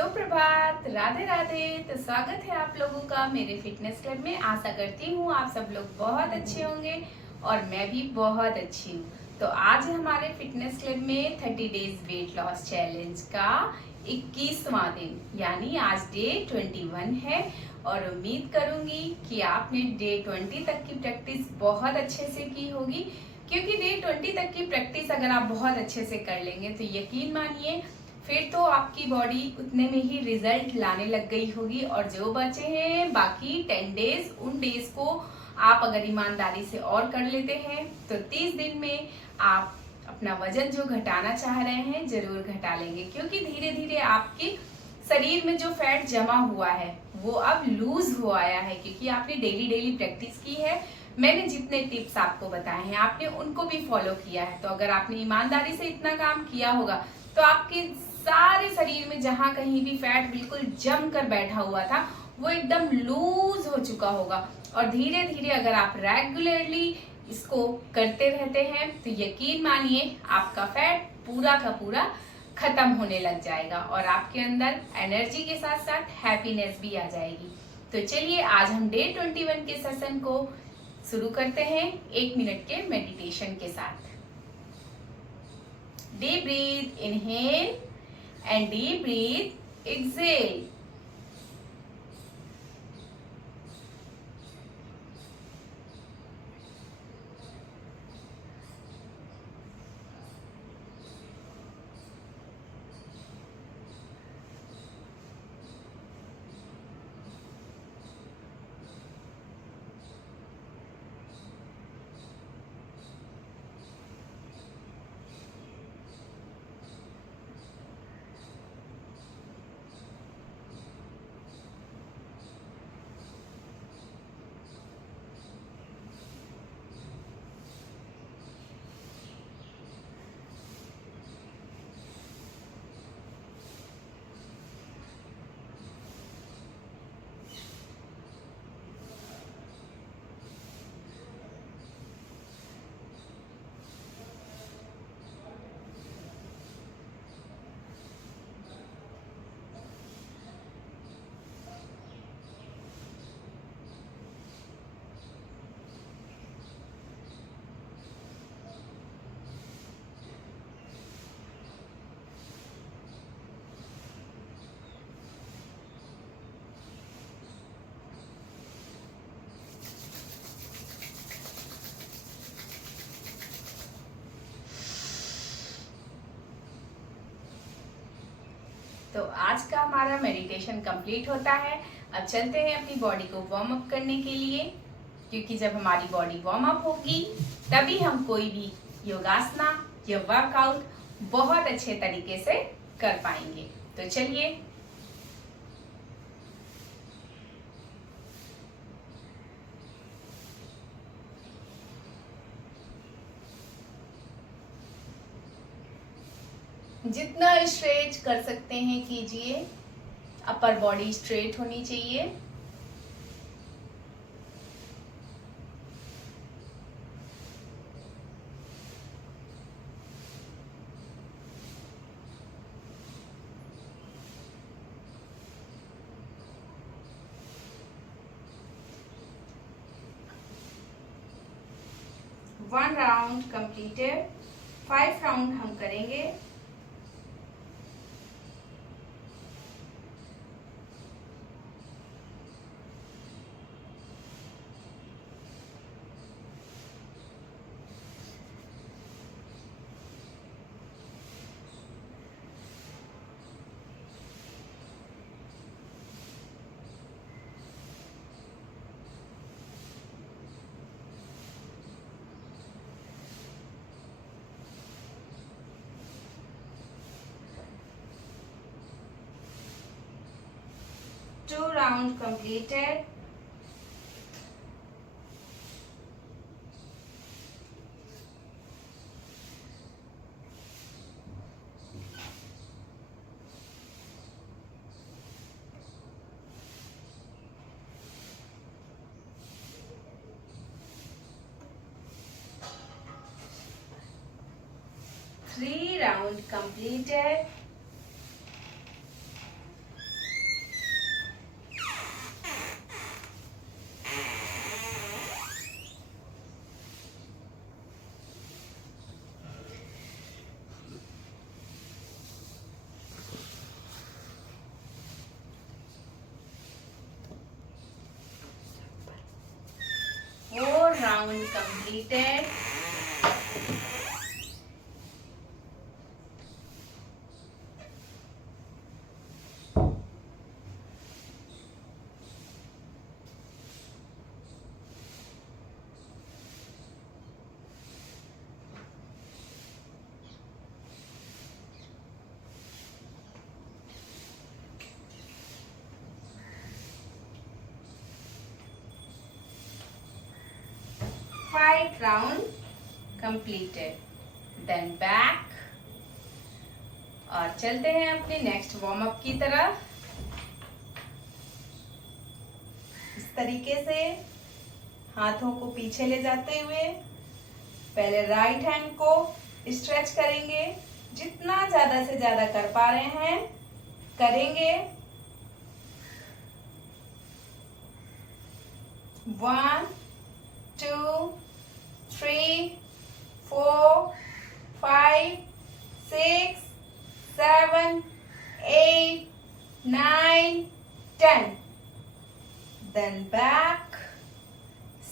सुप्रभात, राधे राधे। तो स्वागत है आप लोगों का मेरे फिटनेस क्लब में। आशा करती हूँ आप सब लोग बहुत अच्छे होंगे और मैं भी बहुत अच्छी हूँ। तो आज हमारे फिटनेस क्लब में 30 डेज वेट लॉस चैलेंज का 21वां दिन यानी आज डे 21 है और उम्मीद करूंगी कि आपने डे 20 तक की प्रैक्टिस बहुत अच्छे से की होगी, क्योंकि डे 20 तक की प्रैक्टिस अगर आप बहुत अच्छे से कर लेंगे तो यकीन मानिए फिर तो आपकी बॉडी उतने में ही रिजल्ट लाने लग गई होगी। और जो बचे हैं बाकी 10 डेज, उन डेज को आप अगर ईमानदारी से और कर लेते हैं तो 30 दिन में आप अपना वजन जो घटाना चाह रहे हैं जरूर घटा लेंगे, क्योंकि धीरे धीरे आपके शरीर में जो फैट जमा हुआ है वो अब लूज हो आया है, क्योंकि आपने डेली डेली प्रैक्टिस की है। मैंने जितने टिप्स आपको बताए हैं आपने उनको भी फॉलो किया है। तो अगर आपने ईमानदारी से इतना काम किया होगा तो आपके सारे शरीर में जहां कहीं भी फैट बिल्कुल जम कर बैठा हुआ था वो एकदम लूज हो चुका होगा। और धीरे धीरे अगर आप रेगुलरली इसको करते रहते हैं तो यकीन मानिए आपका फैट पूरा का पूरा खत्म होने लग जाएगा और आपके अंदर एनर्जी के साथ साथ हैप्पीनेस भी आ जाएगी। तो चलिए आज हम डे 21 के सेशन को शुरू करते हैं 1 मिनट के मेडिटेशन के साथ। Deep breathe, inhale and deep breathe, exhale. तो आज का हमारा मेडिटेशन कंप्लीट होता है। अब चलते हैं अपनी बॉडी को वार्म अप करने के लिए, क्योंकि जब हमारी बॉडी वार्म अप होगी तभी हम कोई भी योगासना या वर्कआउट बहुत अच्छे तरीके से कर पाएंगे। तो चलिए जितना स्ट्रेच कर सकते हैं कीजिए। अपर बॉडी स्ट्रेट होनी चाहिए। One round completed. 5 राउंड हम करेंगे। Two round completed. Three round completed. round completed. Right round completed. Then back. और चलते हैं अपने नेक्स्ट वार्म अप की तरफ। इस तरीके से हाथों को पीछे ले जाते हुए पहले राइट हैंड को स्ट्रेच करेंगे। जितना ज्यादा से ज्यादा कर पा रहे हैं करेंगे। 1 2 3 4 5 6 7 8 9 10. Then back.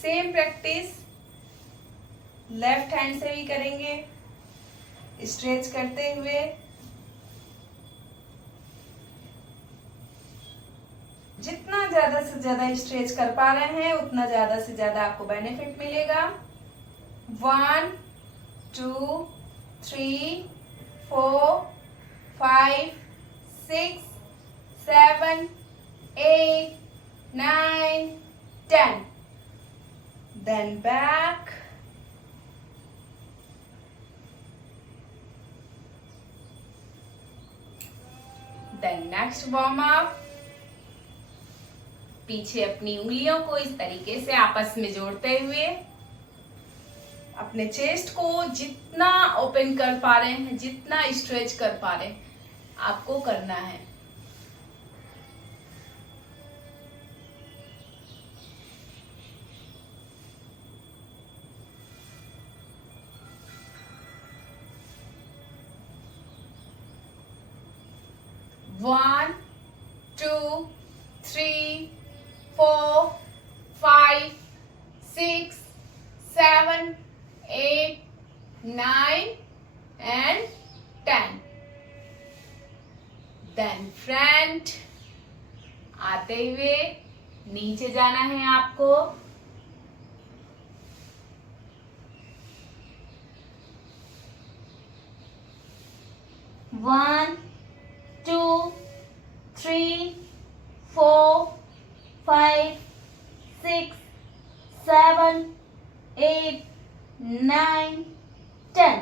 Same practice left hand से भी करेंगे, स्ट्रेच करते हुए। जितना ज्यादा से ज्यादा स्ट्रेच कर पा रहे हैं उतना ज्यादा से ज्यादा आपको बेनिफिट मिलेगा। 1 2 3 4 5 6 7 8 9 10. Then back. Then next warm up. पीछे अपनी उंगलियों को इस तरीके से आपस में जोड़ते हुए अपने चेस्ट को जितना ओपन कर पा रहे हैं, जितना स्ट्रेच कर पा रहे हैं, आपको करना है। One, 2, 3, 4, 5, 6, 7, 8, 9 and 10. Then front आते हुए नीचे जाना है आपको। One, 2, 3, 4, 5, 6, 7, 8, 9, 10.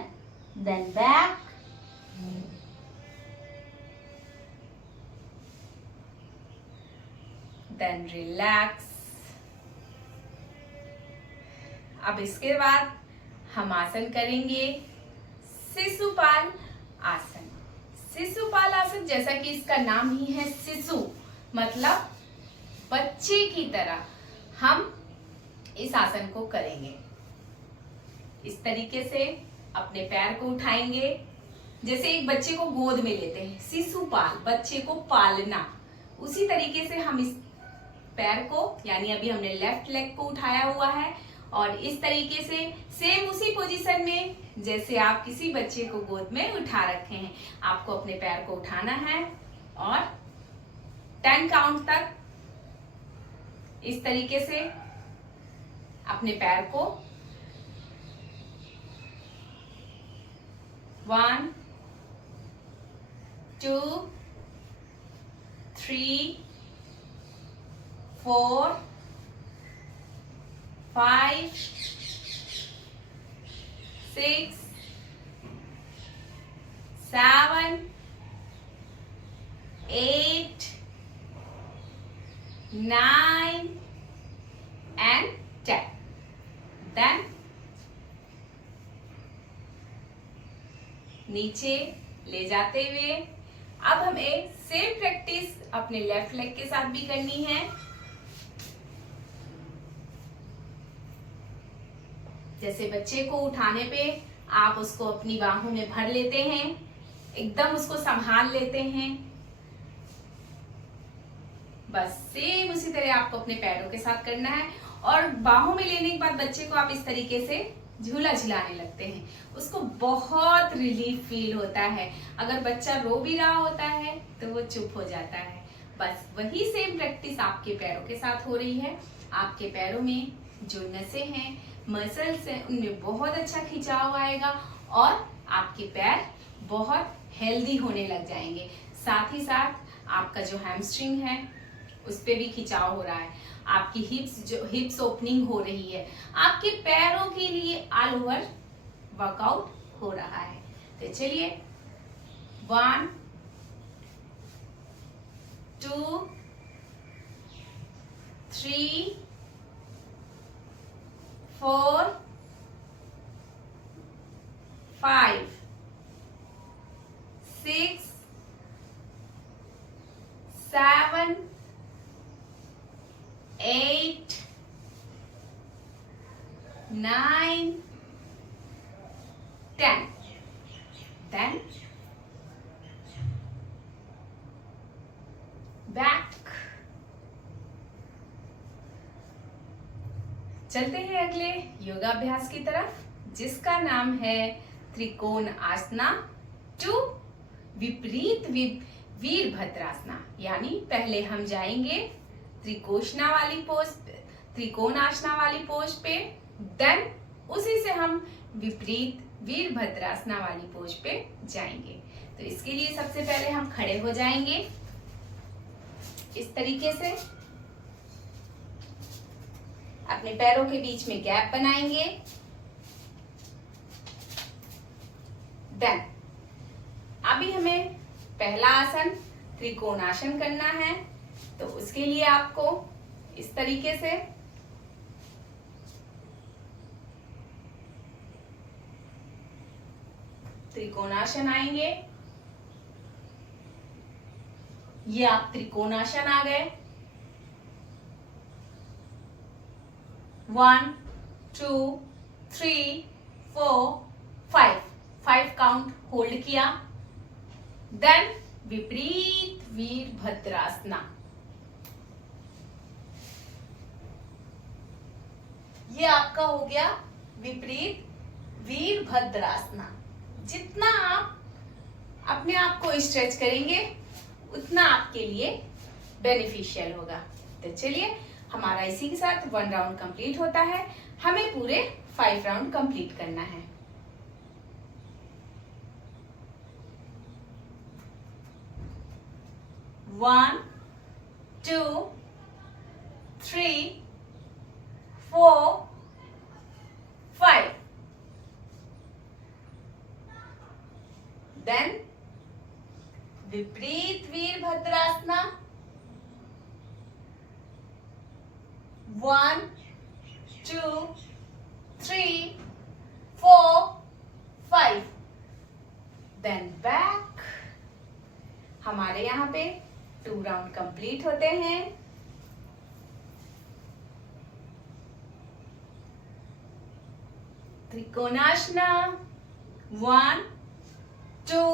Then back. Then relax. अब इसके बाद हम आसन करेंगे शिशुपाल आसन। शिशुपाल आसन, जैसा कि इसका नाम ही है शिशु, मतलब बच्चे की तरह हम इस आसन को करेंगे। इस तरीके से अपने पैर को उठाएंगे, जैसे एक बच्चे को गोद में लेते हैं। शिशुपाल, बच्चे को पालना। उसी तरीके से हम इस पैर को, यानी अभी हमने लेफ्ट लेग को उठाया हुआ है, और इस तरीके से सेम उसी पोजीशन में जैसे आप किसी बच्चे को गोद में उठा रखे हैं, आपको अपने पैर को उठाना है और 10 काउंट तक इस तरीके से अपने पैर को 1 2 3 4 5 6 7 8 9 and 10. Then नीचे ले जाते हुए अब हमें सेम प्रैक्टिस अपने लेफ्ट लेग के साथ भी करनी है। जैसे बच्चे को उठाने पे आप उसको अपनी बाहों में भर लेते हैं, एकदम उसको संभाल लेते हैं, बस सेम उसी तरह आपको अपने पैरों के साथ करना है। और बाहों में लेने के बाद बच्चे को आप इस तरीके से झूला झुलाने लगते हैं, उसको बहुत रिलीफ फील होता है। अगर बच्चा रो भी रहा होता है तो वो चुप हो जाता है। बस वही सेम प्रैक्टिस आपके पैरों के साथ हो रही है। आपके पैरों में जो नसें हैं, मसल्स हैं, उनमें बहुत अच्छा खिंचाव आएगा और आपके पैर बहुत हेल्दी होने लग जाएंगे। साथ ही साथ आपका जो हैमस्ट्रिंग है उस पे भी खिंचाव हो रहा है, आपकी हिप्स ओपनिंग हो रही है, आपके पैरों के लिए ऑल ओवर वर्कआउट हो रहा है। तो चलिए 1 2 3 4 5 6 7 8 9 10 then back। चलते हैं अगले योगाभ्यास की तरफ, जिसका नाम है त्रिकोण आसना टू विपरीत वीरभद्रासना। यानी पहले हम जाएंगे त्रिकोणासना वाली पोज पे, देन उसी से हम विपरीत वीरभद्रासना वाली पोज पे जाएंगे। तो इसके लिए सबसे पहले हम खड़े हो जाएंगे इस तरीके से, अपने पैरों के बीच में गैप बनाएंगे। देन अभी हमें पहला आसन त्रिकोणासन करना है, तो उसके लिए आपको इस तरीके से त्रिकोणासन आएंगे। ये आप त्रिकोणासन आ गए। 1 2 3 4 5 काउंट होल्ड किया। देन विपरीत वीरभद्रासना। ये आपका हो गया विपरीत वीरभद्रासना। जितना आप अपने आप को स्ट्रेच करेंगे उतना आपके लिए बेनिफिशियल होगा। तो चलिए हमारा इसी के साथ 1 राउंड कंप्लीट होता है। हमें पूरे 5 राउंड कंप्लीट करना है। One, 2, 3, 4, 5. Then विपरीत वीरभद्रासना। 1 2 3 4 5। Then back। हमारे यहाँ पे 2 राउंड कंप्लीट होते हैं। त्रिकोणासना 1 2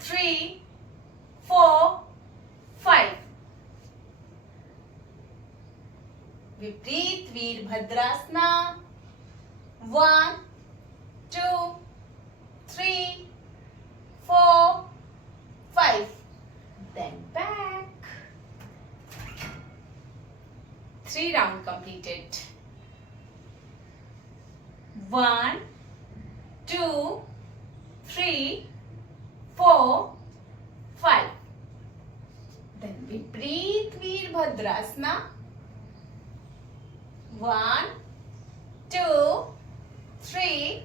3 4 5। विपरीत Virabhadrasana 1 2 3 4 5। Then back। 3 round completed। 1 2 3 4 5। Then विपरीत Virabhadrasana 1 2 3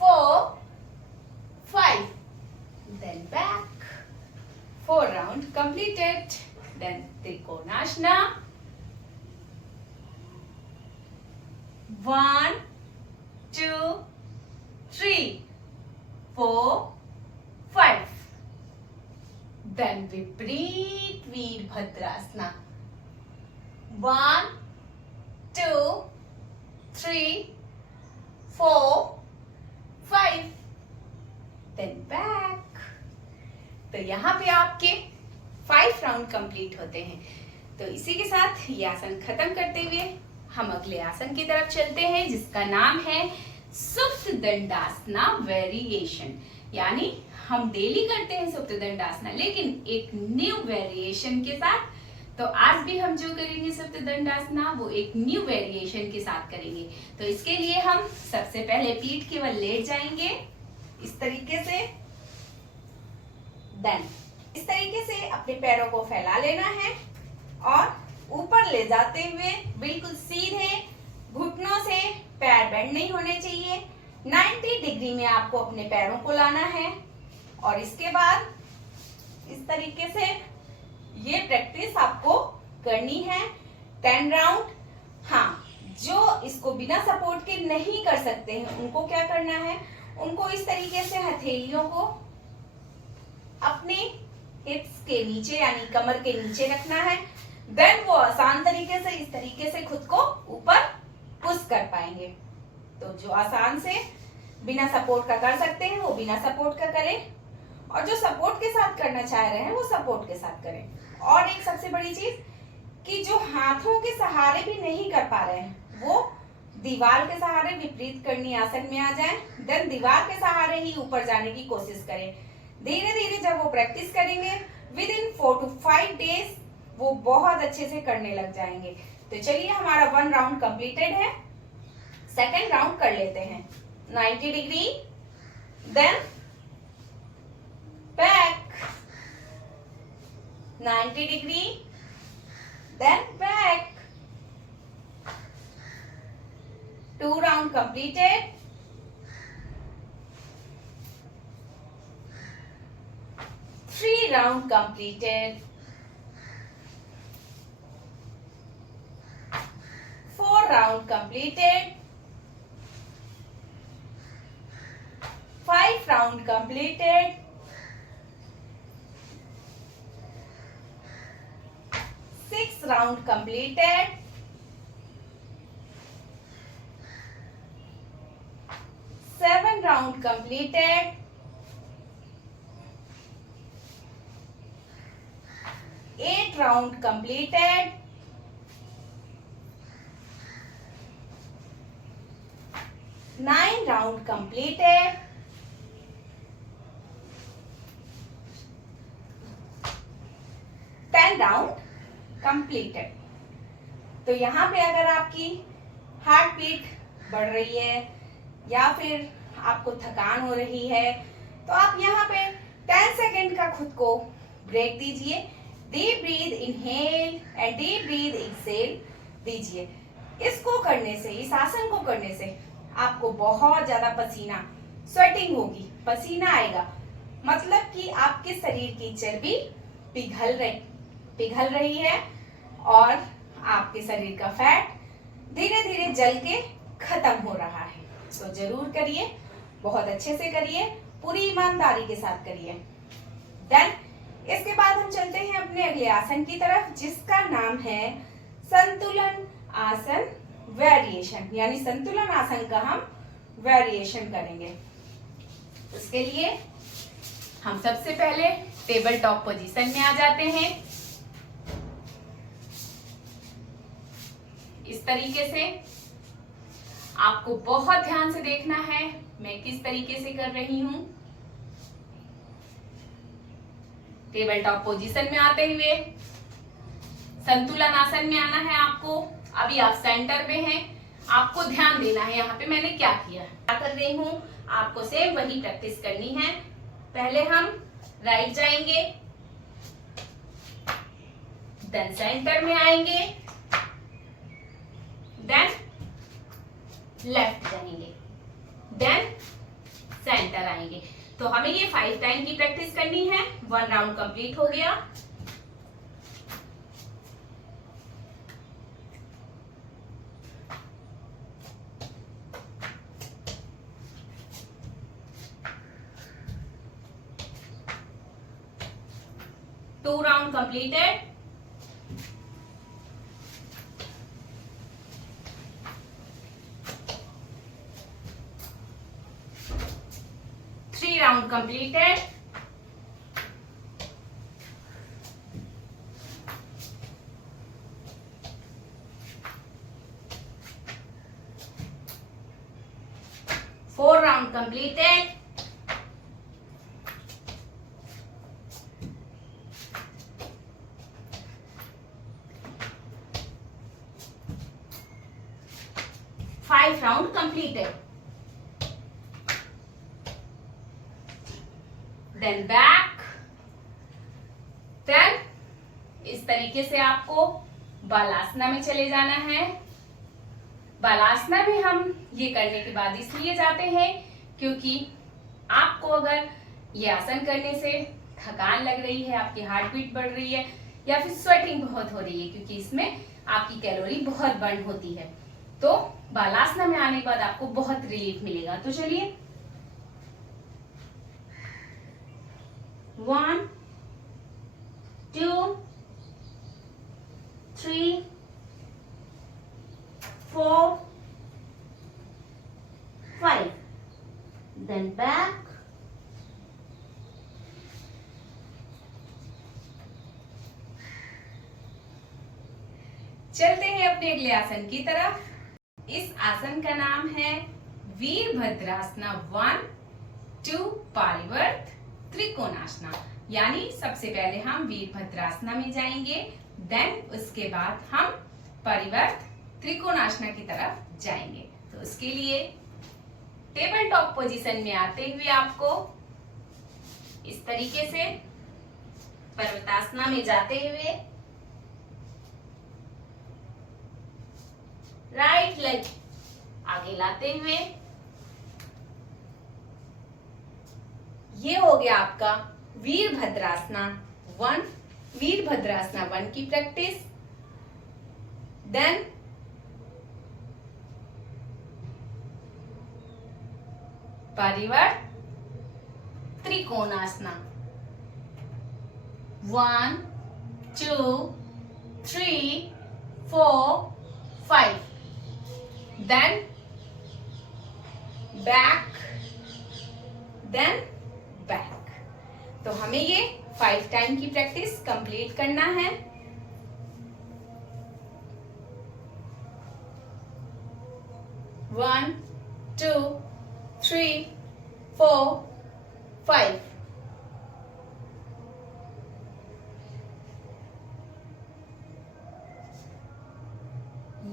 4 5। Then back। 4 round completed। Then त्रिकोणासना 1 2 3 4 5। Then विपरीत वीरभद्रासना 1 2 3 4 5। Then back। तो यहाँ पे आपके 5 राउंड कंप्लीट होते हैं। तो इसी के साथ ये आसन खत्म करते हुए हम अगले आसन की तरफ चलते हैं जिसका नाम है सुप्त दंडासना वेरिएशन। यानी हम डेली करते हैं सुप्त दंडासना, लेकिन एक न्यू वेरिएशन के साथ। तो आज भी हम जो करेंगे सुप्त दंडासना वो एक न्यू वेरिएशन के साथ करेंगे। तो इसके लिए हम सबसे पहले पीठ केवल लेट जाएंगे इस तरीके से। देन इस तरीके से अपने पैरों को फैला लेना है और ऊपर ले जाते हुए बिल्कुल सीधे घुटनों से पैर बेंड नहीं होने चाहिए। 90 डिग्री में आपको अपने पैरों को लाना है और इसके बाद इस तरीके से ये प्रैक्टिस आपको करनी है 10 राउंड। हाँ, जो इसको बिना सपोर्ट के नहीं कर सकते हैं उनको क्या करना है, उनको इस तरीके से हथेलियों को अपने हिप्स के नीचे यानी कमर के नीचे रखना है। देन वो आसान तरीके से इस तरीके से खुद को ऊपर पुश कर पाएंगे। तो जो आसान से बिना सपोर्ट का कर सकते हैं वो बिना सपोर्ट का करें, और जो सपोर्ट के साथ करना चाह रहे हैं वो सपोर्ट के साथ करें। और एक सबसे बड़ी चीज कि जो हाथों के सहारे भी नहीं कर पा रहे हैं वो दीवार के सहारे विपरीत करनी आसन में आ जाएं। देन दीवार के सहारे ही ऊपर जाने की कोशिश करें। धीरे धीरे जब वो प्रैक्टिस करेंगे विद इन 4 to 5 डेज वो बहुत अच्छे से करने लग जाएंगे। तो चलिए, हमारा 1 राउंड कंप्लीटेड है। सेकेंड राउंड कर लेते हैं। 90 degree, then back, 90 degree, then back. 2 round completed. Three round completed. 4 round completed. 5 round completed. 6 round completed. 7 round completed. 8 round completed. 9 round completed. 10 round completed. तो यहाँ पे अगर आपकी हार्ट बीट बढ़ रही है या फिर आपको थकान हो रही है तो आप यहाँ पे 10 सेकेंड का खुद को ब्रेक दीजिए। Deep breath inhale and deep breath exhale दीजिए। इसको करने से, इस आसन को करने से आपको बहुत ज्यादा पसीना, स्वेटिंग होगी, पसीना आएगा, मतलब कि आपके शरीर की चर्बी पिघल रही है और आपके शरीर का फैट धीरे धीरे जल के खत्म हो रहा है। तो जरूर करिए, बहुत अच्छे से करिए, पूरी ईमानदारी के साथ करिए। देन इसके बाद हम चलते हैं अपने अगले आसन की तरफ जिसका नाम है संतुलन आसन वेरिएशन, यानी संतुलन आसन का हम वेरिएशन करेंगे। उसके लिए हम सबसे पहले टेबल टॉप पोजीशन में आ जाते हैं। इस तरीके से आपको बहुत ध्यान से देखना है मैं किस तरीके से कर रही हूं। टेबल टॉप पोजीशन में आते हुए संतुलन आसन में आना है आपको। अभी आप सेंटर में हैं, आपको ध्यान देना है यहाँ पे मैंने क्या किया, क्या कर रही हूँ। आपको सेम वही प्रैक्टिस करनी है। पहले हम राइट जाएंगे, देन सेंटर में आएंगे, देन लेफ्ट जाएंगे, देन सेंटर आएंगे। तो हमें ये 5 टाइम की प्रैक्टिस करनी है। 1 राउंड कंप्लीट हो गया। Two round completed. Three round completed. completed. Five round completed. Then back. Then इस तरीके से आपको बालासना में चले जाना है। बालासना में हम ये करने के बाद इसलिए जाते हैं क्योंकि आपको अगर ये आसन करने से थकान लग रही है, आपकी हार्ट बीट बढ़ रही है या फिर स्वेटिंग बहुत हो रही है, क्योंकि इसमें आपकी कैलोरी बहुत बर्न होती है, तो बालासना में आने के बाद आपको बहुत रिलीफ मिलेगा। तो चलिए 1 2 3 4 5 then back, चलते हैं अपने अगले आसन की तरफ। इस आसन का नाम है वीरभद्रासना 1 2 पारिवर्त त्रिकोणासना। यानी सबसे पहले हम वीरभद्रासना में जाएंगे, देन उसके बाद हम परिवर्त त्रिकोणासना की तरफ जाएंगे। तो उसके लिए टेबल टॉप पोजीशन में आते हुए आपको इस तरीके से पर्वतासना में जाते हुए राइट लेग आगे लाते हुए, ये हो गया आपका वीरभद्रासना 1, वीरभद्रासना 1 की प्रैक्टिस। देन परिवर्त त्रिकोणासना 1 2 3 4 5, देन बैक, देन बैक। तो हमें ये 5 टाइम की प्रैक्टिस कंप्लीट करना है। One 2 3 4 5,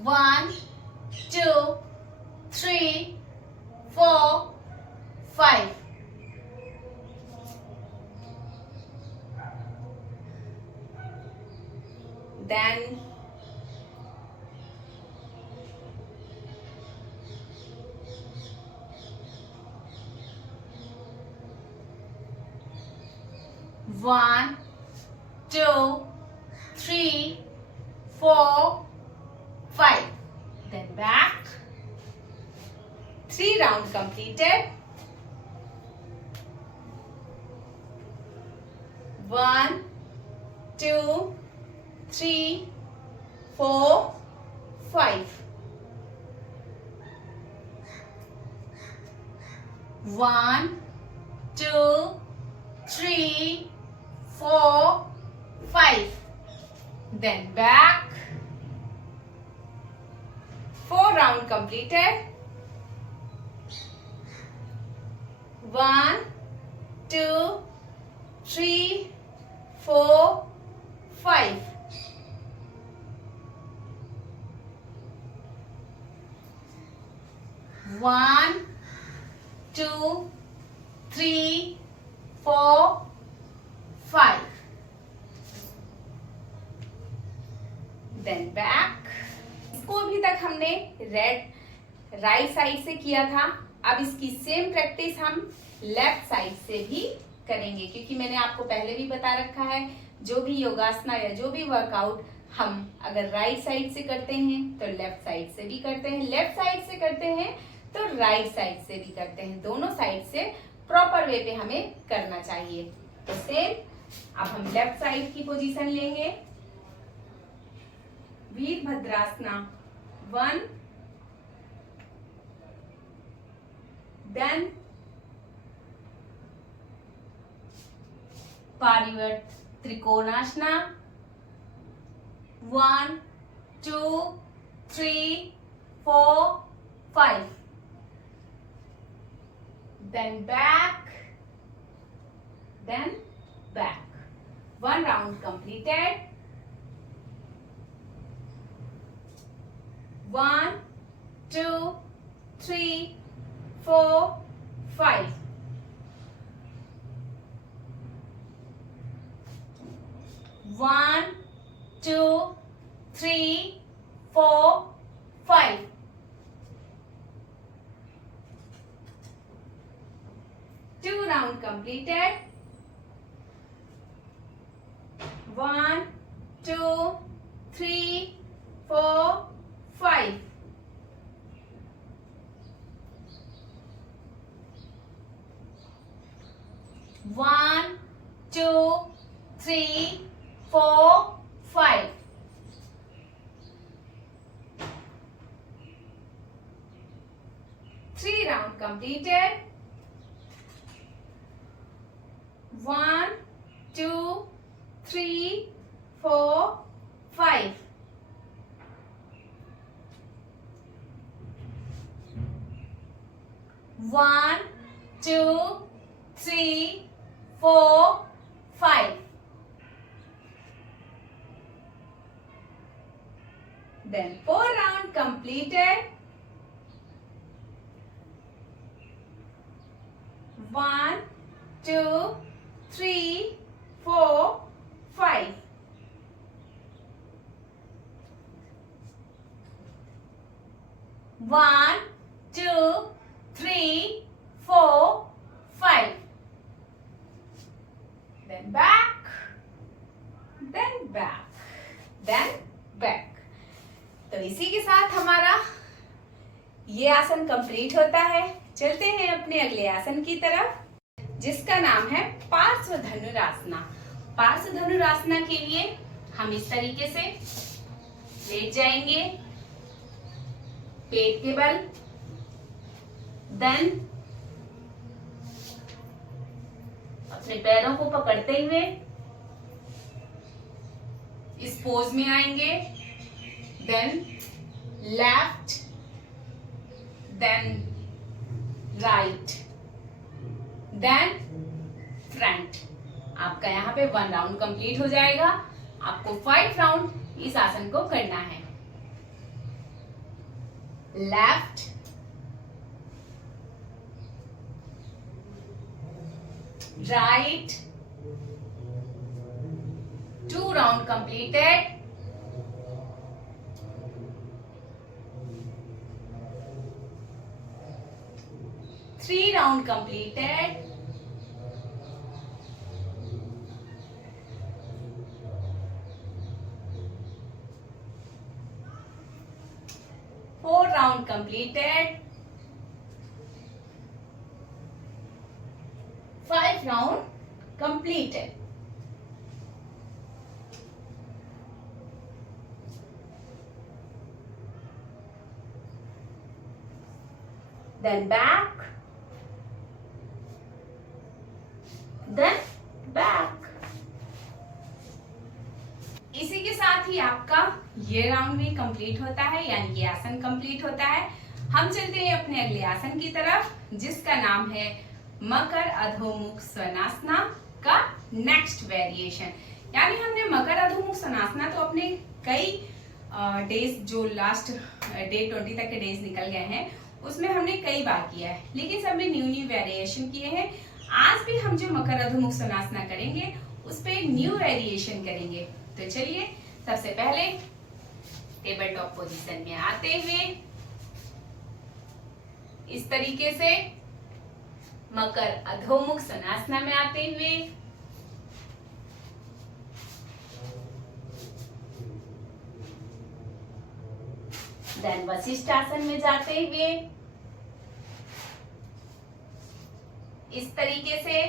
one 2 3 4 5, then one 2 3 4 5, then back, 3 round completed, 1 2 3 4 5, 1 2 3 4 5, then back, 4 round completed, 1 2 3 4 5, 1 2 3 4 5, then back। इसको अभी तक हमने राइट साइड से किया था, अब इसकी सेम प्रैक्टिस हम लेफ्ट साइड से भी करेंगे, क्योंकि मैंने आपको पहले भी बता रखा है जो भी योगासना या जो भी वर्कआउट हम अगर राइट साइड से करते हैं तो लेफ्ट साइड से भी करते हैं, लेफ्ट साइड से करते हैं तो राइट साइड से भी करते हैं, दोनों साइड से प्रॉपर वे पे हमें करना चाहिए। तो सेम अब हम लेफ्ट साइड की पोजीशन लेंगे, Virabhadrasana 1, then पारिवर्त त्रिकोणासना 1 2 3 4 5, then back, then back. One round completed. 1, 2, 3, 4, 5. 1, 2, 3, 4, 5. 2 round completed. 1, 2, 3, 4, 5. 1, 2, 3, 4, 5. 3 round completed. 1, 2, 3, 4, 5. 1, 2, 3, 4, 5. Then 4 round completed. 1, 2, 3, 4, 5. 1, 2, 3, 4, 5. Then back, then back, then back. तो इसी के साथ हमारा ये आसन कंप्लीट होता है। चलते हैं अपने अगले आसन की तरफ, जिसका नाम है पार्श्व धनुरासना। पार्श्व धनुरासना के लिए हम इस तरीके से लेट जाएंगे, पेट के बल, देन अपने पैरों को पकड़ते हुए इस पोज में आएंगे, then left, then right, then front. आपका यहाँ पे 1 राउंड कंप्लीट हो जाएगा। आपको 5 राउंड इस आसन को करना है। Left, right, 2 round completed. 3 round completed. 4 round completed. 5 round completed. Then back, then back. इसी के साथ ही आपका ये राउंड भी कंप्लीट होता है, यानी ये आसन कंप्लीट होता है। हम चलते हैं अपने अगले आसन की तरफ, जिसका नाम है मकर अधोमुख स्वनासना का नेक्स्ट वेरिएशन। यानी हमने मकर अधोमुख स्वनासना तो अपने कई डेज, जो लास्ट डे 20 तक के डेज निकल गए हैं, उसमें हमने कई बार किया है, लेकिन सब में न्यू न्यू वेरिएशन किए हैं। आज भी हम जो मकर अधोमुख स्वनासना करेंगे उस पे न्यू वेरिएशन करेंगे। तो चलिए, सबसे पहले टेबल टॉप पोजीशन में आते हुए इस तरीके से मकर अधोमुख स्वनासना में आते हुए देन वशिष्ठ आसन में जाते हुए इस तरीके से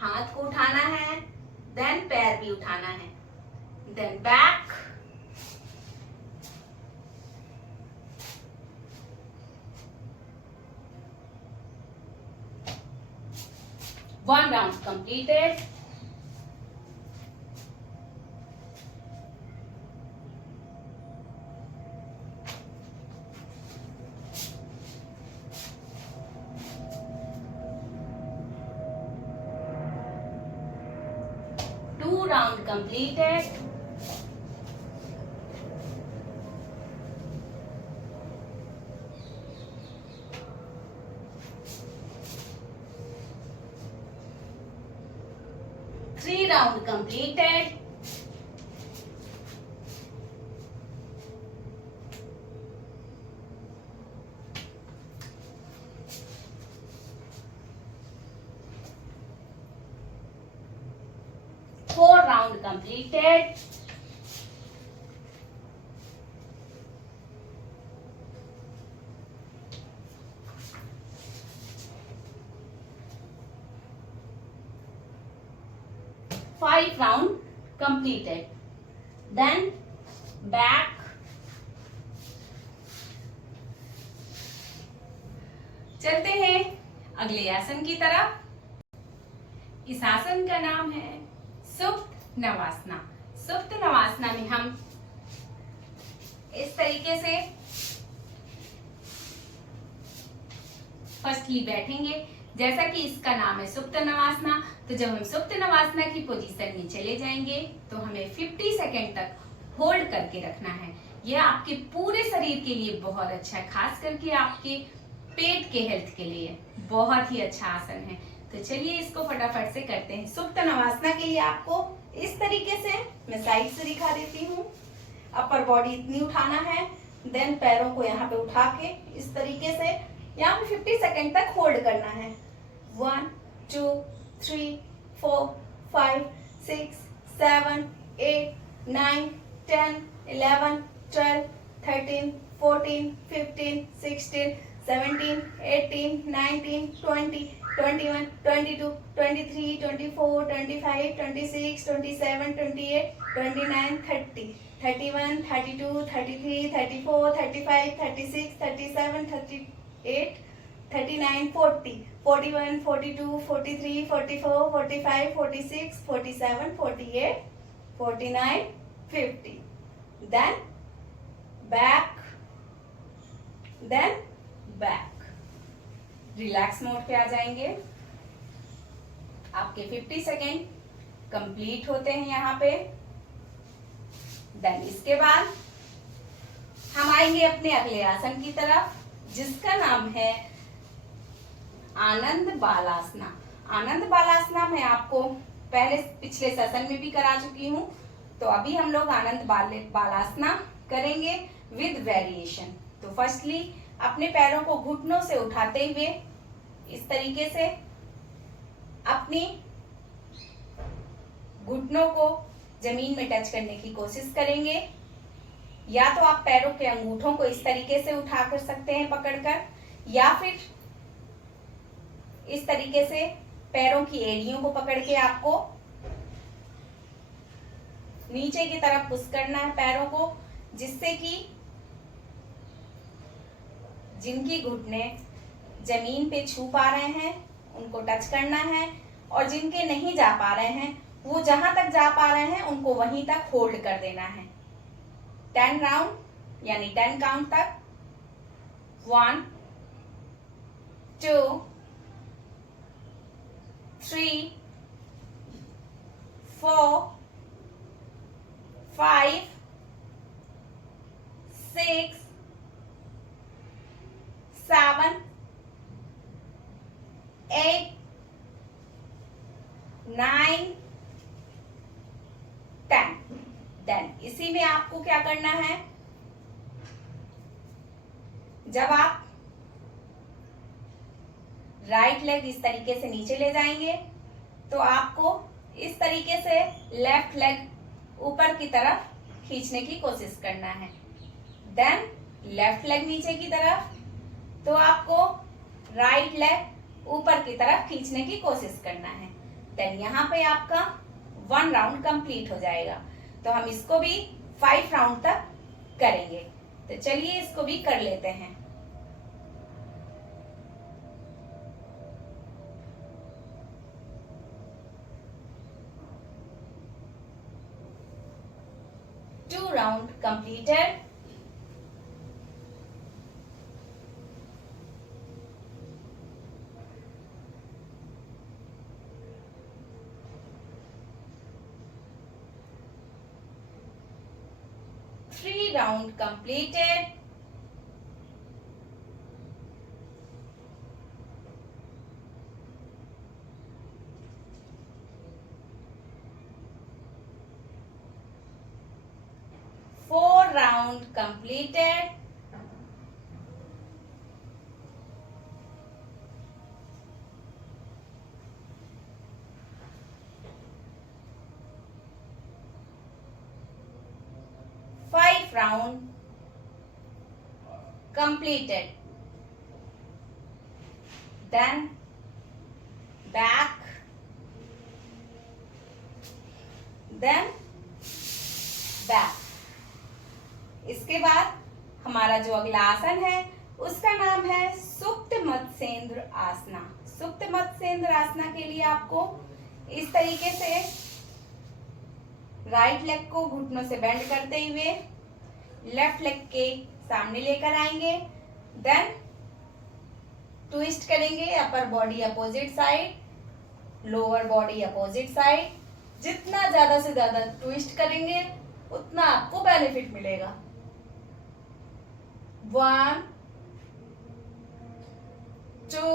हाथ को उठाना है, देन पैर भी उठाना है, then back, one round completed. round completed. Three round completed. Four round completed. Five round completed. Then back. चलते हैं अगले आसन की तरफ। इस आसन का नाम है सुप्त नवासना। सुप्त नवासना में हम इस तरीके से फर्स्टली बैठेंगे। जैसा कि इसका नाम है सुप्त नवासना, तो जब हम सुप्त नवासना की पोजीशन में चले जाएंगे तो हमें 50 सेकेंड तक होल्ड करके रखना है। यह आपके पूरे शरीर के लिए बहुत अच्छा है, खास करके आपके पेट के हेल्थ के लिए बहुत ही अच्छा आसन है। तो चलिए इसको फटाफट से करते हैं। सुप्त नवासना के लिए आपको इस तरीके से, मैं साइड से दिखा देती हूँ। अपर बॉडी इतनी उठाना है, देन पैरों को यहाँ पे उठा के इस तरीके से यहाँ पे 50 सेकेंड तक होल्ड करना है। 1 2 3 4 5 6 7 8 9 10 11 12 13 14 15 16 17 18 19 20 21 22 23 24 25 26 27 28 29 30 31 32 33 34 35 36 37 38 39 40 41 42 43 44 45 46 47 48 49 50. Then back, then back. Relax mode पे आ जाएंगे। आपके 50 सेकेंड कंप्लीट होते हैं यहाँ पे। देन इसके बाद हम आएंगे अपने अगले आसन की तरफ, जिसका नाम है आनंद बालासना। आनंद बालासना मैं आपको पहले पिछले सेशन में भी करा चुकी हूँ, तो अभी हम लोग आनंद बालासना करेंगे विद वेरिएशन। तो फर्स्टली अपने पैरों को घुटनों से उठाते हुए इस तरीके से अपनी घुटनों को जमीन में टच करने की कोशिश करेंगे। या तो आप पैरों के अंगूठों को इस तरीके से उठा कर सकते हैं पकड़कर, या फिर इस तरीके से पैरों की एड़ियों को पकड़ के आपको नीचे की तरफ पुश करना है पैरों को, जिससे कि जिनकी घुटने जमीन पे छू पा रहे हैं उनको टच करना है, और जिनके नहीं जा पा रहे हैं वो जहां तक जा पा रहे हैं उनको वहीं तक होल्ड कर देना है 10 राउंड, यानी 10 काउंट तक। 1 2 3 4 5 6 7 8 9 10। देन इसी में आपको क्या करना है, जब आप राइट लेग इस तरीके से नीचे ले जाएंगे तो आपको इस तरीके से लेफ्ट लेग ऊपर की तरफ खींचने की कोशिश करना है। देन लेफ्ट लेग नीचे की तरफ, तो आपको राइट लेग ऊपर की तरफ खींचने की कोशिश करना है। देन यहाँ पे आपका 1 राउंड कंप्लीट हो जाएगा। तो हम इसको भी 5 राउंड तक करेंगे। तो चलिए इसको भी कर लेते हैं। Two round completed. 3 round completed. Four round completed. Five round completed. Then back, then back. इसके बाद हमारा जो अगला आसन है उसका नाम है सुप्त मत्स्येंद्र आसना। सुप्त मत्स्येंद्र आसना के लिए आपको इस तरीके से राइट लेग को घुटनों से बेंड करते हुए लेफ्ट लेग के सामने लेकर आएंगे। देन ट्विस्ट करेंगे, upper body opposite side, lower body opposite side. जितना ज्यादा से ज्यादा ट्विस्ट करेंगे उतना आपको बेनिफिट मिलेगा। 1 2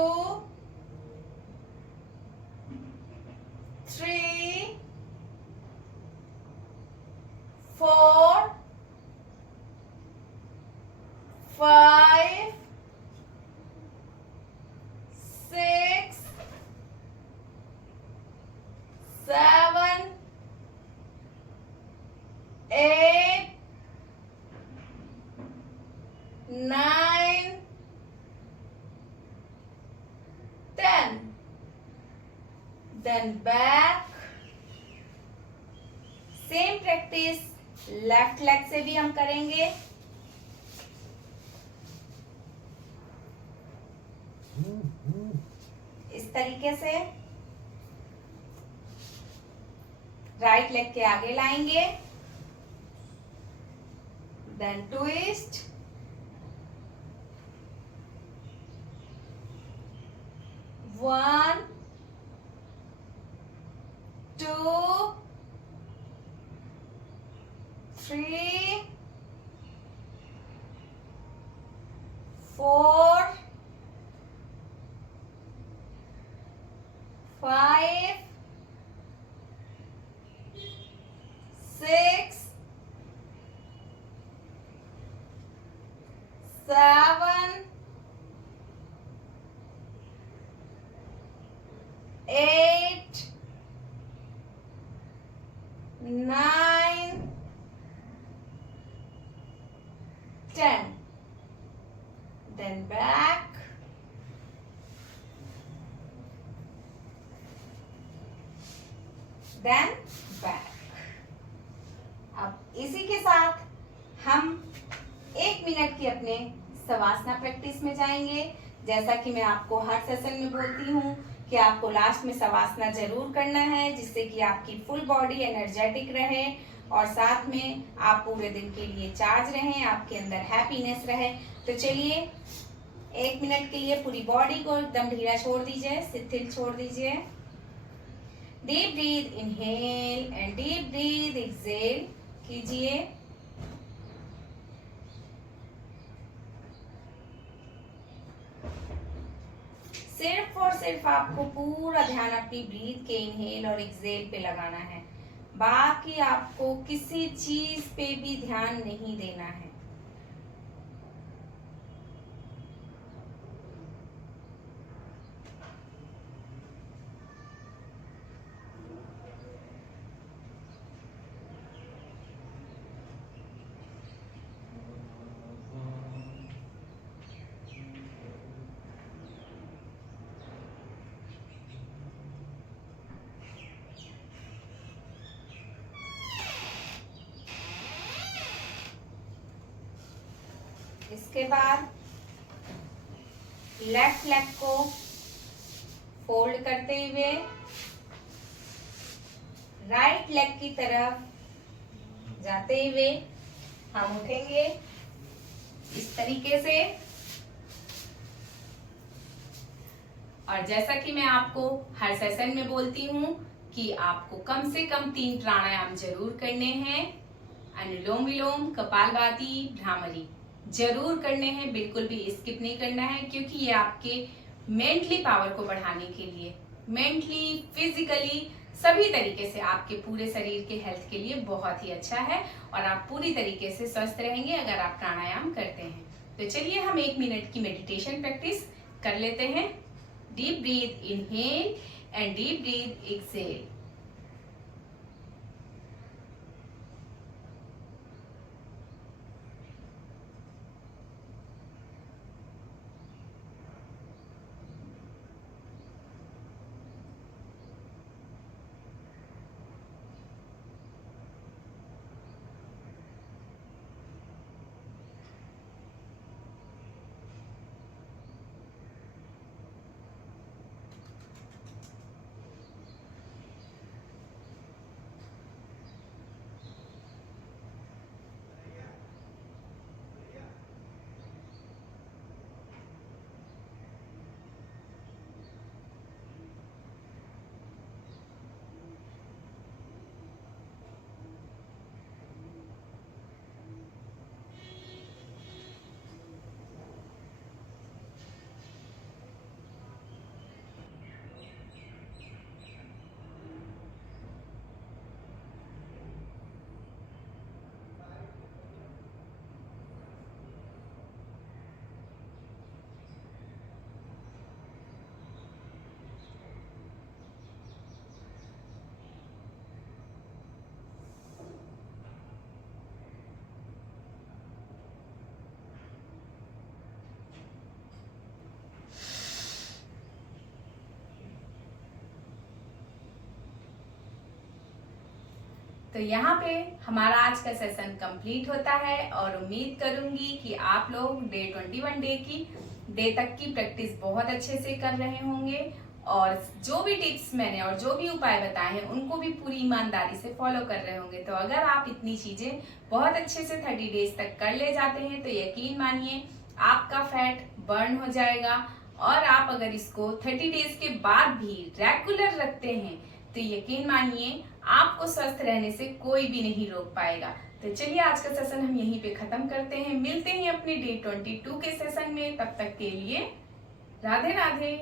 3 4 5 6 7 8 9 10. Then back. Same practice left leg से भी हम करेंगे। इस तरीके से राइट लेग के आगे लाएंगे, then twist, 1 2 3 4 5 6 7 8 9 10. Then back. Then back. अब इसी के साथ हम 1 मिनट की अपने शवासना प्रैक्टिस में जाएंगे। जैसा कि मैं आपको हर सेशन में बोलती हूँ कि आपको लास्ट में शवासना जरूर करना है, जिससे कि आपकी फुल बॉडी एनर्जेटिक रहे और साथ में आप पूरे दिन के लिए चार्ज रहें, आपके अंदर हैप्पीनेस रहे। तो चलिए 1 मिनट के लिए पूरी बॉडी को एकदम ढीला छोड़ दीजिए, शिथिल छोड़ दीजिए। Deep breath inhale and deep breath exhale कीजिए। सिर्फ और सिर्फ आपको पूरा ध्यान अपनी ब्रीथ के इनहेल और एक्सहेल पे लगाना है, बाकी आपको किसी चीज पे भी ध्यान नहीं देना है। इसके बाद लेफ्ट लेग को फोल्ड करते हुए राइट लेग की तरफ जाते हुए हम उठेंगे इस तरीके से। और जैसा कि मैं आपको हर सेशन में बोलती हूँ कि आपको कम से कम 3 प्राणायाम जरूर करने हैं। अनुलोम विलोम, कपालभाति, भ्रामरी जरूर करने हैं, बिल्कुल भी स्किप नहीं करना है, क्योंकि ये आपके मेंटली पावर को बढ़ाने के लिए, मेंटली, फिजिकली, सभी तरीके से आपके पूरे शरीर के हेल्थ के लिए बहुत ही अच्छा है और आप पूरी तरीके से स्वस्थ रहेंगे अगर आप प्राणायाम करते हैं। तो चलिए हम 1 मिनट की मेडिटेशन प्रैक्टिस कर लेते हैं। Deep breath inhale and deep breath exhale. तो यहाँ पे हमारा आज का सेशन कंप्लीट होता है और उम्मीद करूंगी कि आप लोग डे 21 डे तक की प्रैक्टिस बहुत अच्छे से कर रहे होंगे और जो भी टिप्स मैंने और जो भी उपाय बताए हैं उनको भी पूरी ईमानदारी से फॉलो कर रहे होंगे। तो अगर आप इतनी चीजें बहुत अच्छे से 30 डेज तक कर ले जाते हैं तो यकीन मानिए आपका फैट बर्न हो जाएगा और आप अगर इसको 30 डेज के बाद भी रेगुलर रखते हैं तो यकीन मानिए आपको स्वस्थ रहने से कोई भी नहीं रोक पाएगा। तो चलिए आज का सेशन हम यहीं पे खत्म करते हैं, मिलते हैं अपने डे 22 के सेशन में। तब तक के लिए राधे राधे।